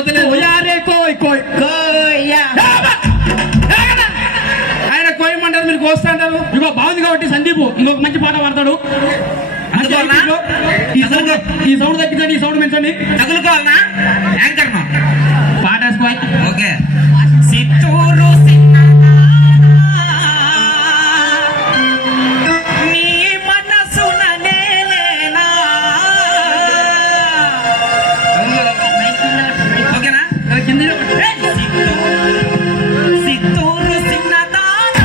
పోతలేదు. ఆయన కోయమంటారు, మీరు కోస్తా అంటారు. ఇగో బాగుంది కాబట్టి సందీప్ ఇంకొక మంచి పాట పాడతాడు. ఈ సౌండ్ తగ్గించండి, ఈ సౌండ్ పెంచండి. తగులుకోవాలనా యాంకర్ పాట వేసుకోవాలి. ఓకే. చిత్తూరు నీ మనసున నేనేనా. ఓకేనా? చిత్తూరు చిన్నదానా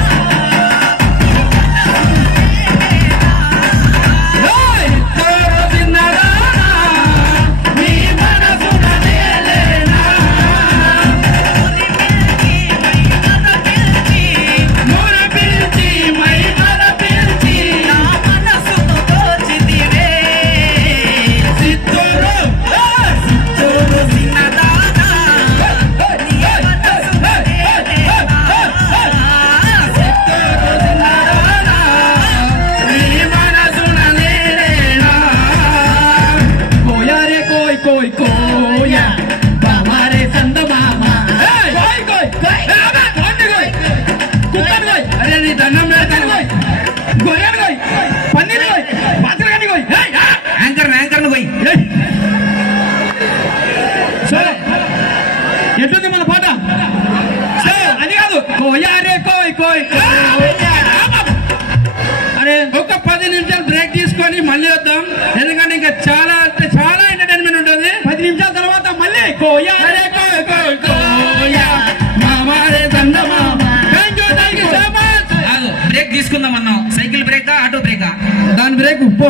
ఎట్లుంది మన పాట? అది కాదు, కోయారే కోయ్ కోయ్. అరే ఒక 10 నిమిషాలు బ్రేక్ తీసుకొని మళ్ళీ వద్దాం, ఎందుకంటే ఇంకా చాలా అంటే చాలా ఎంటర్టైన్మెంట్ ఉంటుంది. 10 నిమిషాల తర్వాత మళ్ళీ కోయారే కోయ్ కోయ్ కోయా మామారే దండమామ. Thank you so much. Break తీసుకుందాం అన్నాం. సైకిల్ బ్రేకా ఆటో బ్రేకా? దాని బ్రేక్ ఉప్పు.